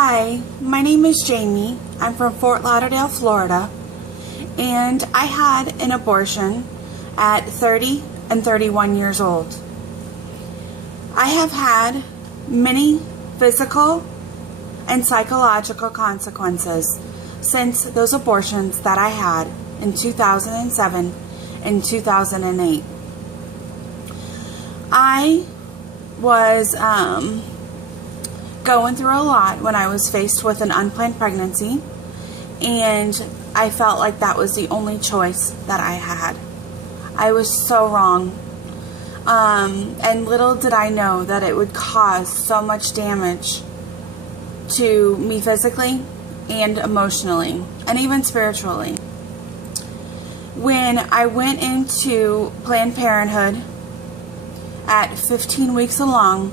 Hi, my name is Jamie. I'm from Fort Lauderdale, Florida, and I had an abortion at 30 and 31 years old. I have had many physical and psychological consequences since those abortions that I had in 2007 and 2008. I was going through a lot when I was faced with an unplanned pregnancy, and I felt like that was the only choice that I had. I was so wrong. And little did I know that it would cause so much damage to me physically and emotionally and even spiritually. When I went into Planned Parenthood at 15 weeks along,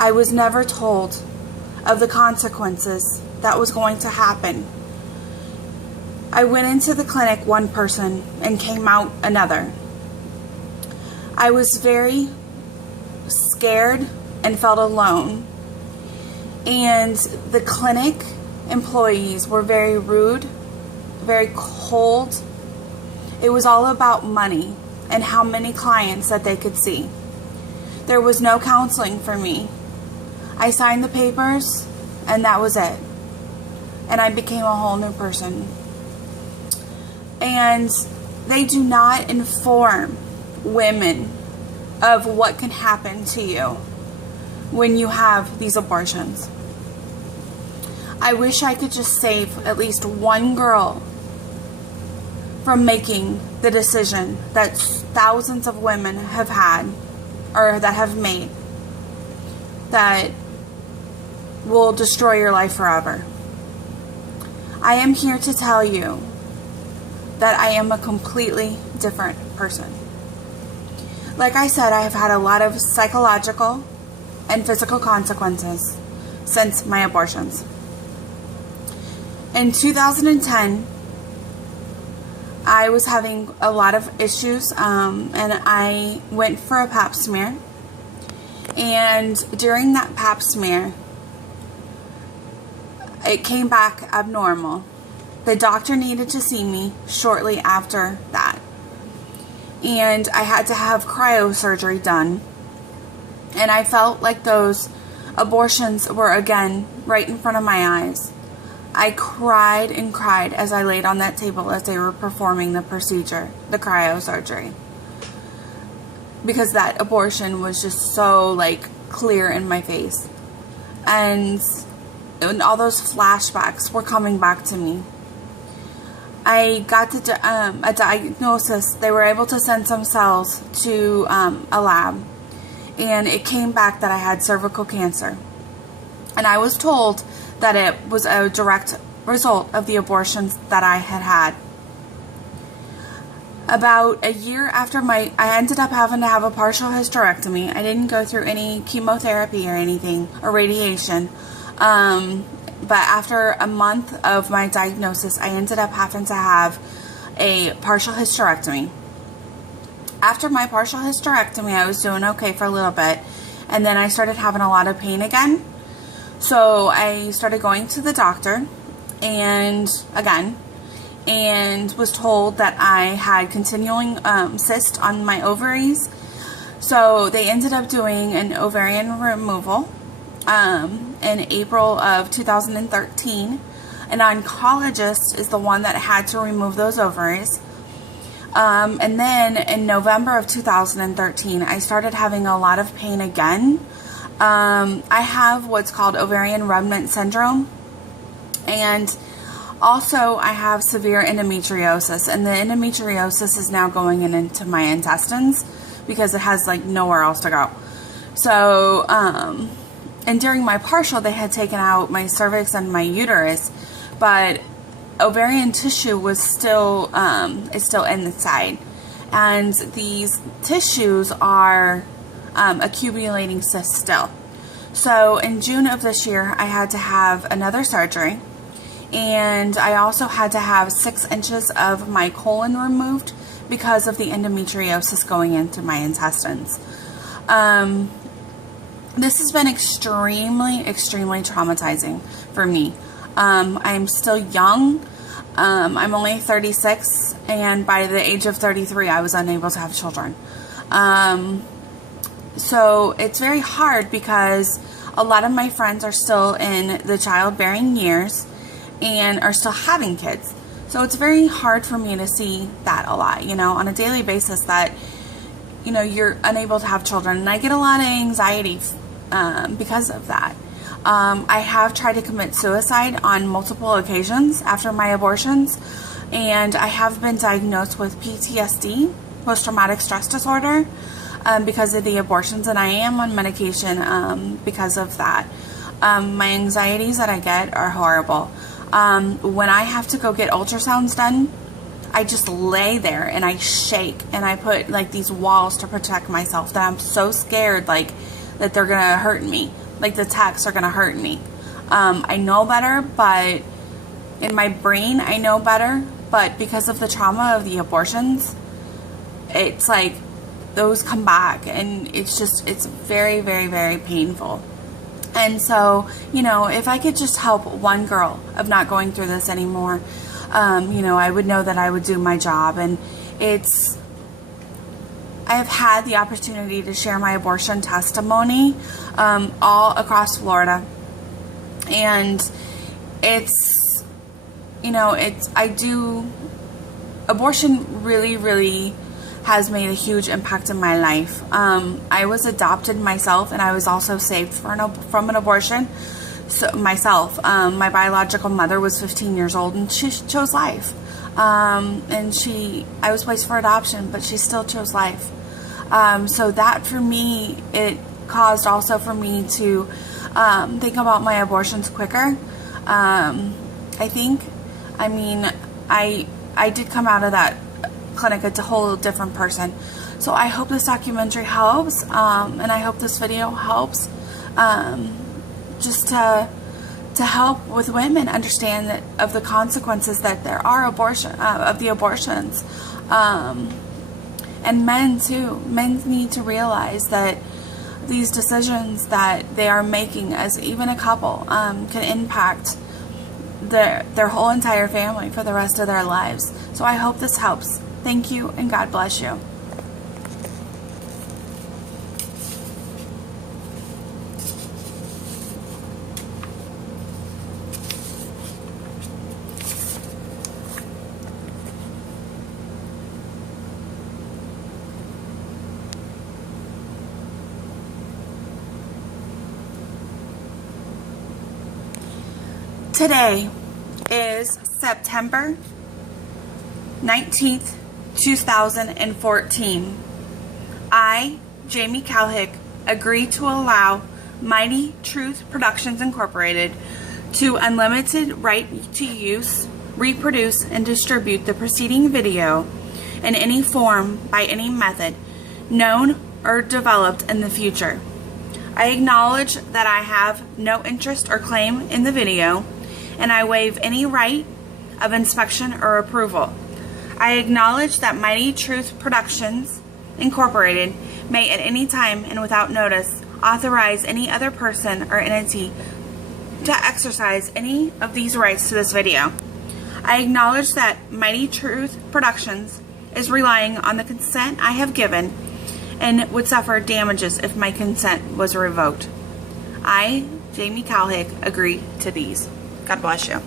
I was never told of the consequences that was going to happen. I went into the clinic one person and came out another. I was very scared and felt alone. And the clinic employees were very rude, very cold. It was all about money and how many clients that they could see. There was no counseling for me. I signed the papers, and that was it. And I became a whole new person. And they do not inform women of what can happen to you when you have these abortions. I wish I could just save at least one girl from making the decision that thousands of women have had, or that have made, that will destroy your life forever. I am here to tell you that I am a completely different person. Like I said, I have had a lot of psychological and physical consequences since my abortions. In 2010, I was having a lot of issues, and I went for a pap smear. And during that pap smear, it came back abnormal. The doctor needed to see me shortly after that. And I had to have cryosurgery done. And I felt like those abortions were again right in front of my eyes. I cried and cried as I laid on that table as they were performing the procedure, the cryosurgery. Because that abortion was just so clear in my face. And all those flashbacks were coming back to me. I got a diagnosis. They were able to send some cells to a lab, and it came back that I had cervical cancer. And I was told that it was a direct result of the abortions that I had had. About a year after I ended up having to have a partial hysterectomy. I didn't go through any chemotherapy or anything, or radiation. But after a month of my diagnosis, I ended up having to have a partial hysterectomy. After my partial hysterectomy, I was doing okay for a little bit, and then I started having a lot of pain again. So I started going to the doctor, and was told that I had continuing cyst on my ovaries. So they ended up doing an ovarian removal in April of 2013. An oncologist is the one that had to remove those ovaries. And then in November of 2013, I started having a lot of pain again. I have what's called ovarian remnant syndrome, and also I have severe endometriosis, and the endometriosis is now going into my intestines because it has nowhere else to go. So, and during my partial, they had taken out my cervix and my uterus, but ovarian tissue was still is still inside, and these tissues are accumulating cysts still. So in June of this year, I had to have another surgery, and I also had to have 6 inches of my colon removed because of the endometriosis going into my intestines. this has been extremely, extremely traumatizing for me. I'm still young. I'm only 36, and by the age of 33, I was unable to have children. So it's very hard because a lot of my friends are still in the childbearing years and are still having kids. So it's very hard for me to see that a lot, you know, on a daily basis, that, you know, you're unable to have children. And I get a lot of anxiety because of that. I have tried to commit suicide on multiple occasions after my abortions, and I have been diagnosed with PTSD, post-traumatic stress disorder, because of the abortions, and I am on medication because of that. My anxieties that I get are horrible. When I have to go get ultrasounds done, I just lay there and I shake, and I put like these walls to protect myself, that I'm so scared like that they're gonna hurt me, like the techs are gonna hurt me. I know better, but in my brain I know better, but because of the trauma of the abortions, it's like those come back, and it's very, very, very painful. And so, you know, if I could just help one girl of not going through this anymore, you know, I would know that I would do my job. And I have had the opportunity to share my abortion testimony all across Florida, and it's, you know, abortion really, really has made a huge impact in my life. I was adopted myself, and I was also saved from an abortion. So myself, my biological mother was 15 years old, and she chose life. And I was placed for adoption, but she still chose life. So that for me, it caused also for me to think about my abortions quicker. I did come out of that clinic a whole different person. So I hope this documentary helps, and I hope this video helps, just to help with women understand that of the consequences that there are of the abortions, and men too. Men need to realize that these decisions that they are making as even a couple can impact their whole entire family for the rest of their lives. So I hope this helps. Thank you, and God bless you. Today is September 19th, 2014. I, Jamie Calhick, agree to allow Mighty Truth Productions Incorporated to unlimited right to use, reproduce, and distribute the preceding video in any form by any method known or developed in the future. I acknowledge that I have no interest or claim in the video, and I waive any right of inspection or approval. I acknowledge that Mighty Truth Productions Incorporated may at any time and without notice authorize any other person or entity to exercise any of these rights to this video. I acknowledge that Mighty Truth Productions is relying on the consent I have given and would suffer damages if my consent was revoked. I, Jamie Calhick, agree to these. God bless you.